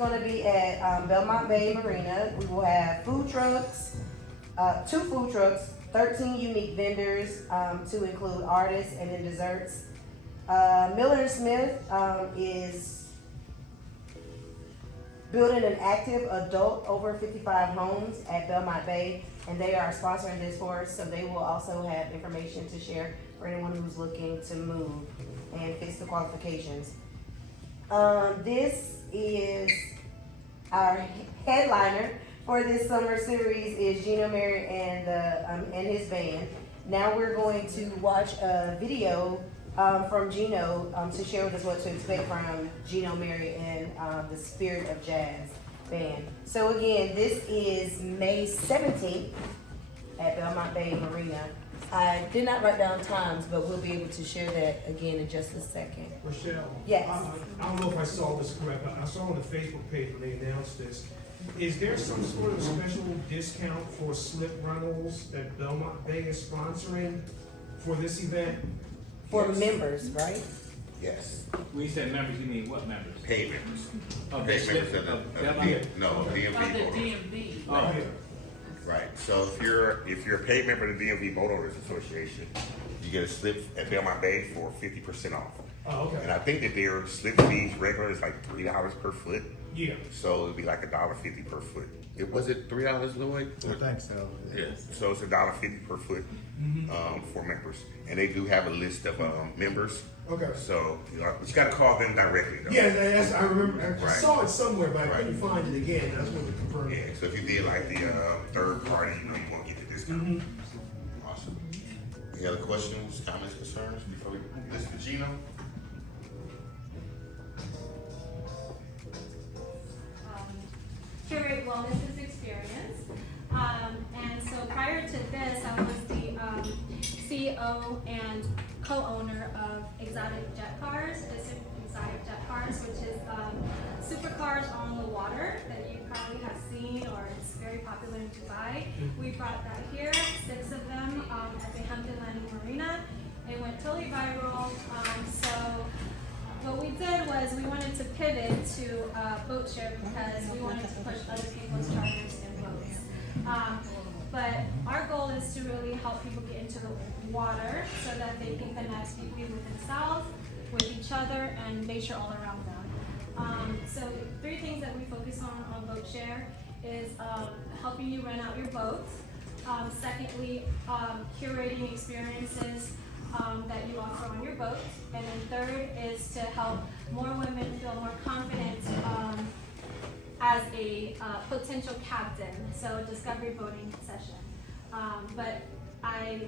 going to be at Belmont Bay Marina. We will have food trucks, 2 food trucks, 13 unique vendors to include artists and then desserts. Miller & Smith is building an active adult over 55 homes at Belmont Bay, and they are sponsoring this for us, so they will also have information to share for anyone who's looking to move and fits the qualifications. This is our headliner for this summer series is Gino Merritt and his band. Now we're going to watch a video from Gino to share with us what to expect from Gino Merritt and the Spirit of Jazz band. So again, this is May 17th at Belmont Bay Marina. I did not write down times, but we'll be able to share that again in just a second. Rochelle? Yes. I don't know if I saw this correct, but I saw on the Facebook page when they announced this. Is there some sort of special discount for slip rentals that Belmont Bay is sponsoring for this event? For members, right? Yes. When you say members, you mean what members? Paid members. Of Paid the members slip- of of the, Belmont? no, DMV. DMV. Oh, Right. Right. So if you're a paid member of the DMV Boat Owners Association, you get a slip at Belmont Bay for 50% off. Oh, And okay. I think that their slip fees regular is like $3 per foot. Yeah. So it'd be like $1.50 per foot. Was it $3, Lloyd? I think so. Yeah. So it's $1.50 per foot for members, and they do have a list of members. Okay. So but you got to call them directly. Though. Yeah, that's, I remember, I Right. saw it somewhere, but I Right. couldn't find it again. I just wanted to confirm. Yeah. So if you did like the third party, you won't get the discount. Awesome. Any other questions, comments, concerns before we listen to Gino? Curate Wellness's experience. And so prior to this, I was the CEO and co-owner of Exotic Jet Cars, Exotic Jet Cars, which is supercars on the water that you probably have seen, or it's very popular in Dubai. We brought that here, 6 of them at the Hampton Landing Marina. It went totally viral. So what we did was we wanted to pivot to boat share because we wanted to push other people's charters and boats. But our goal is to really help people get into the water so that they can connect deeply with themselves, with each other, and nature all around them. So 3 things that we focus on boat share is helping you rent out your boat. Secondly, curating experiences that you offer on your boat. And then third is to help more women feel more confident as a potential captain, so a discovery boating session. But I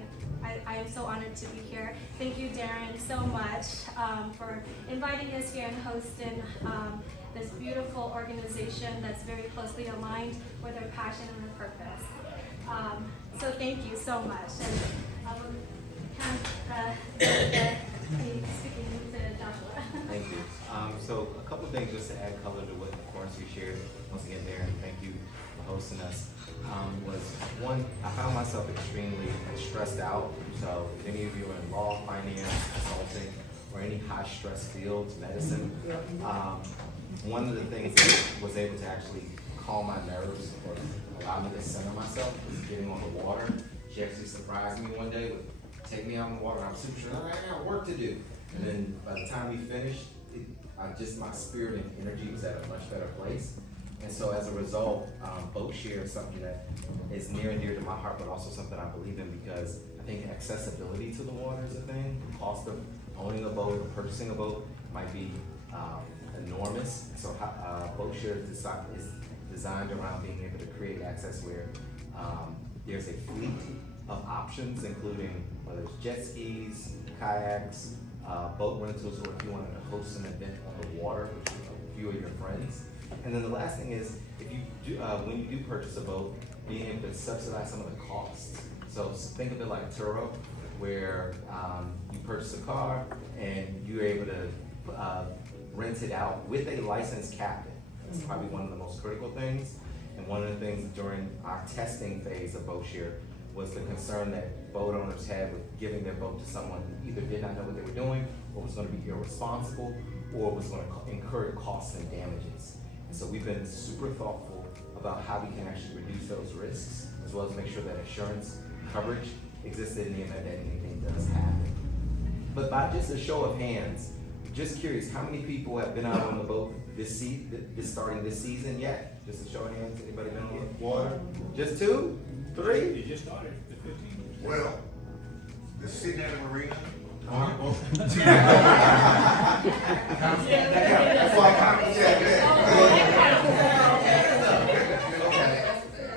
am so honored to be here. Thank you, Darren, so much for inviting us here and hosting this beautiful organization that's very closely aligned with our passion and our purpose. So thank you so much. And I will speaking to Joshua. Thank you. So a couple of things just to add color to what Florence you shared. Once again, Darren, thank you for hosting us. Was one, I found myself extremely stressed out. So if any of you are in law, finance, consulting, or any high stress fields, medicine, one of the things that was able to actually calm my nerves or allow me to center myself was getting on the water. She actually surprised me one day with take me out on the water. I'm super sure I got work to do. And then by the time we finished, my spirit and energy was at a much better place. And so as a result, boat share is something that is near and dear to my heart, but also something I believe in because I think accessibility to the water is a thing. The cost of owning a boat or purchasing a boat might be enormous. So boat share is designed around being able to create access where there's a fleet of options, including whether it's jet skis, kayaks, boat rentals, or if you wanted to host an event on the water with a few of your friends. And then the last thing is, if you do, when you do purchase a boat, being able to subsidize some of the costs. So think of it like Turo, where you purchase a car and you're able to rent it out with a licensed captain. That's probably one of the most critical things. And one of the things during our testing phase of boat share was the concern that boat owners had with giving their boat to someone who either did not know what they were doing, or was going to be irresponsible, or was going to incur costs and damages. And so we've been super thoughtful about how we can actually reduce those risks, as well as make sure that insurance coverage existed in the event that anything does happen. But by just a show of hands, just curious, how many people have been out on the boat starting this season yet? Just a show of hands, anybody been here? Water. Just 2? 3? It just started, the 15th. Well, the sitting at the marina. That's why I'm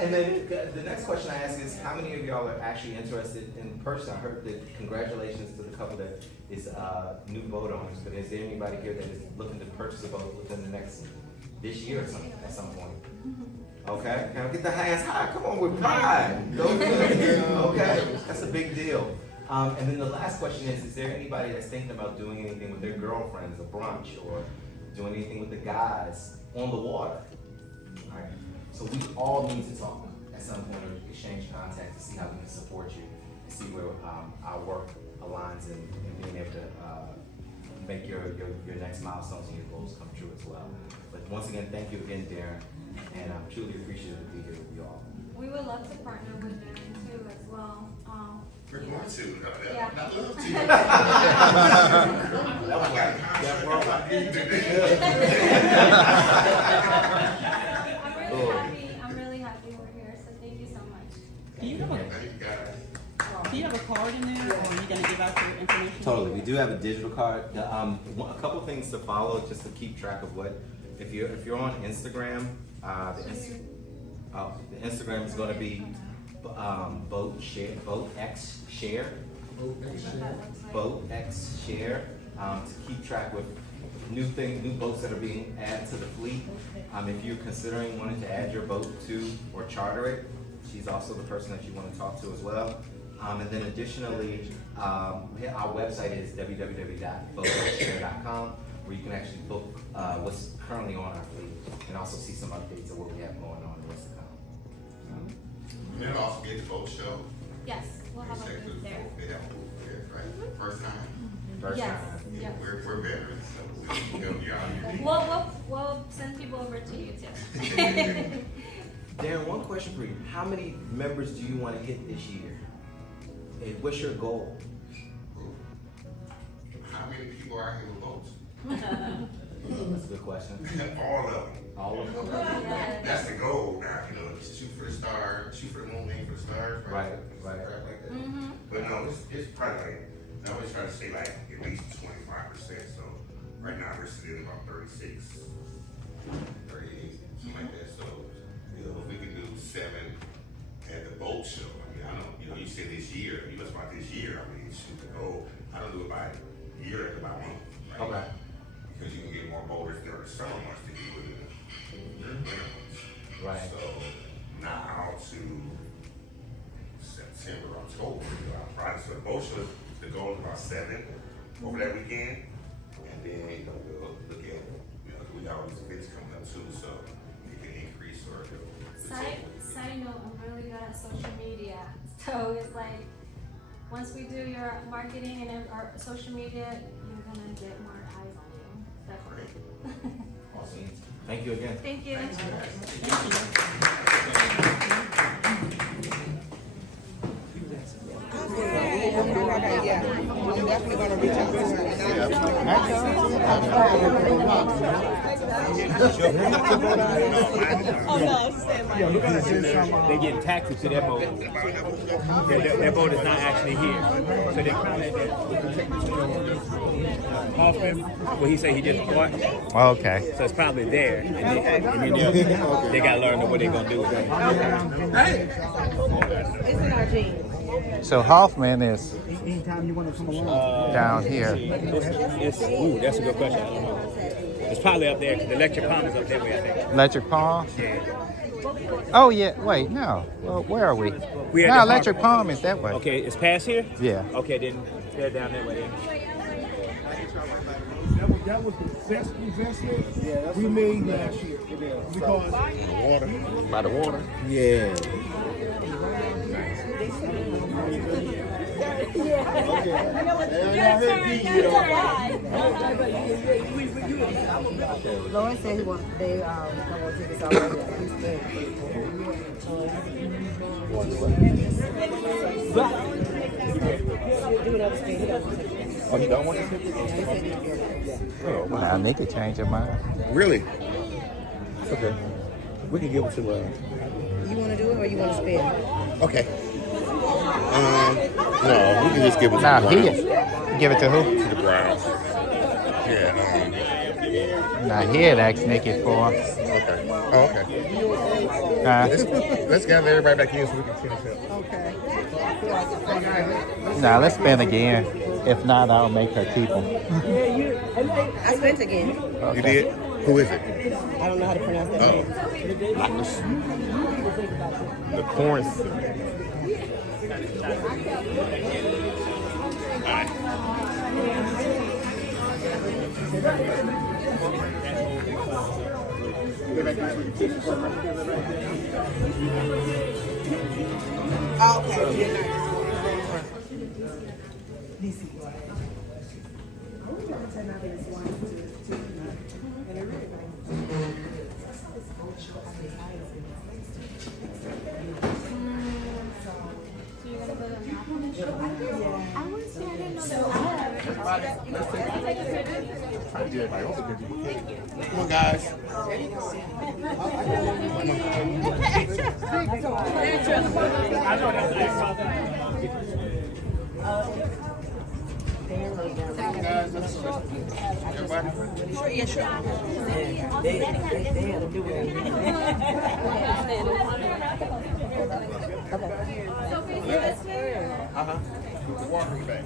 And then the next question I ask is, how many of y'all are actually interested in person? I heard that congratulations to the couple that is new boat owners, but is there anybody here that is looking to purchase a boat within this year or something, at some point? Okay, can I get the hands high? Come on, with pride. Okay, that's a big deal. And then the last question is there anybody that's thinking about doing anything with their girlfriends, a brunch, or doing anything with the guys on the water? All right. So we all need to talk at some point or exchange contact to see how we can support you, to see where our work aligns in being able to make your next milestones and your goals come true as well. But once again, thank you again, Darren, and I'm truly appreciative to be here with you all. We would love to partner with them too as well. We're Yeah. going to. Yeah. I'd love to. I'm really happy we're here, so thank you so much. Do you have a card in there, or are you gonna give out your information? Totally, we do have a digital card. A couple things to follow just to keep track of what. If you're on Instagram, the Instagram is going to be BoatX Share. BoatX Share to keep track with new boats that are being added to the fleet. If you're considering wanting to add your boat to or charter it, she's also the person that you want to talk to as well. And then additionally, our website is www.boatxshare.com, where you can actually book what's currently on our fleet and also see some updates of what we have going on and what's to come. And then also get the boat show. Yes, we'll have a booth there. They have a booth there, right? First time. First Yes, time. yes. We're veterans, so we can help you out here. We'll send people over to you too. Darren, one question for you. How many members do you want to hit this year? And what's your goal? How many people are here with boats? That's a good question. All of them. All of them? That's the goal now, shoot for the star, shoot for the moon, aim for the stars, right? Right. Crap like that. Mm-hmm. But no, it's probably like, I always try to say like at least 25%, so right now we're sitting about 36, 38, something like that, so, if we can do 7 at the boat show, I mean, I know, you said this year, you must about this year, I mean, shoot the goal, I don't do it by year, it's by month, right? Okay. Because you can get more boaters during the summer months than you would in the winter months. Right. So now to September, October, our project, so the boat show, the goal is about 7 over that weekend. And then, we'll look at, we got all these events coming up too, so it can increase or. Side note, I'm really good at social media. So it's like, once we do your marketing and our social media, you're gonna get more eyes on you. Definitely. Awesome. Thank you again. Thank you. Yeah, we're definitely gonna reach out to They getting taxis to their boat. Their boat is not actually here. So they're kind of Hoffman, well, he said he just bought. Oh, okay. So it's probably there. And then they got to learn what they're going to do with it. It's in our genes. So Hoffman is Anytime you want to come along. down here. Ooh, that's a good question. I don't know. It's probably up there. The electric palm is up that way, I think. Electric Palm? Yeah. Oh, yeah. Wait, no. Well, where are we? We at No, the Electric harbor. Palm is that way. Okay, it's past here? Yeah. Okay, then they're down that way. That was the best investment we made last year. Because By the water? Yeah. Lauren said they want to take us out there. Oh, you don't want to? Oh, nah, they could change their mind. Really? Okay. We can give it to You want to do it or you want to spend? Okay. No, we can just give it to Nah, the here. Browns. Give it to who? To the Browns. Yeah. Nah, here it asked Nikki for. Okay. Oh, okay. Let's gather everybody back in so we can finish up. Nah, let's spend again. If not, I'll make her keep them. I spent again. You did? Who is it? I don't know how to pronounce that name. The corn. Come on, guys. Yeah, sure. They had to do it. Walking back.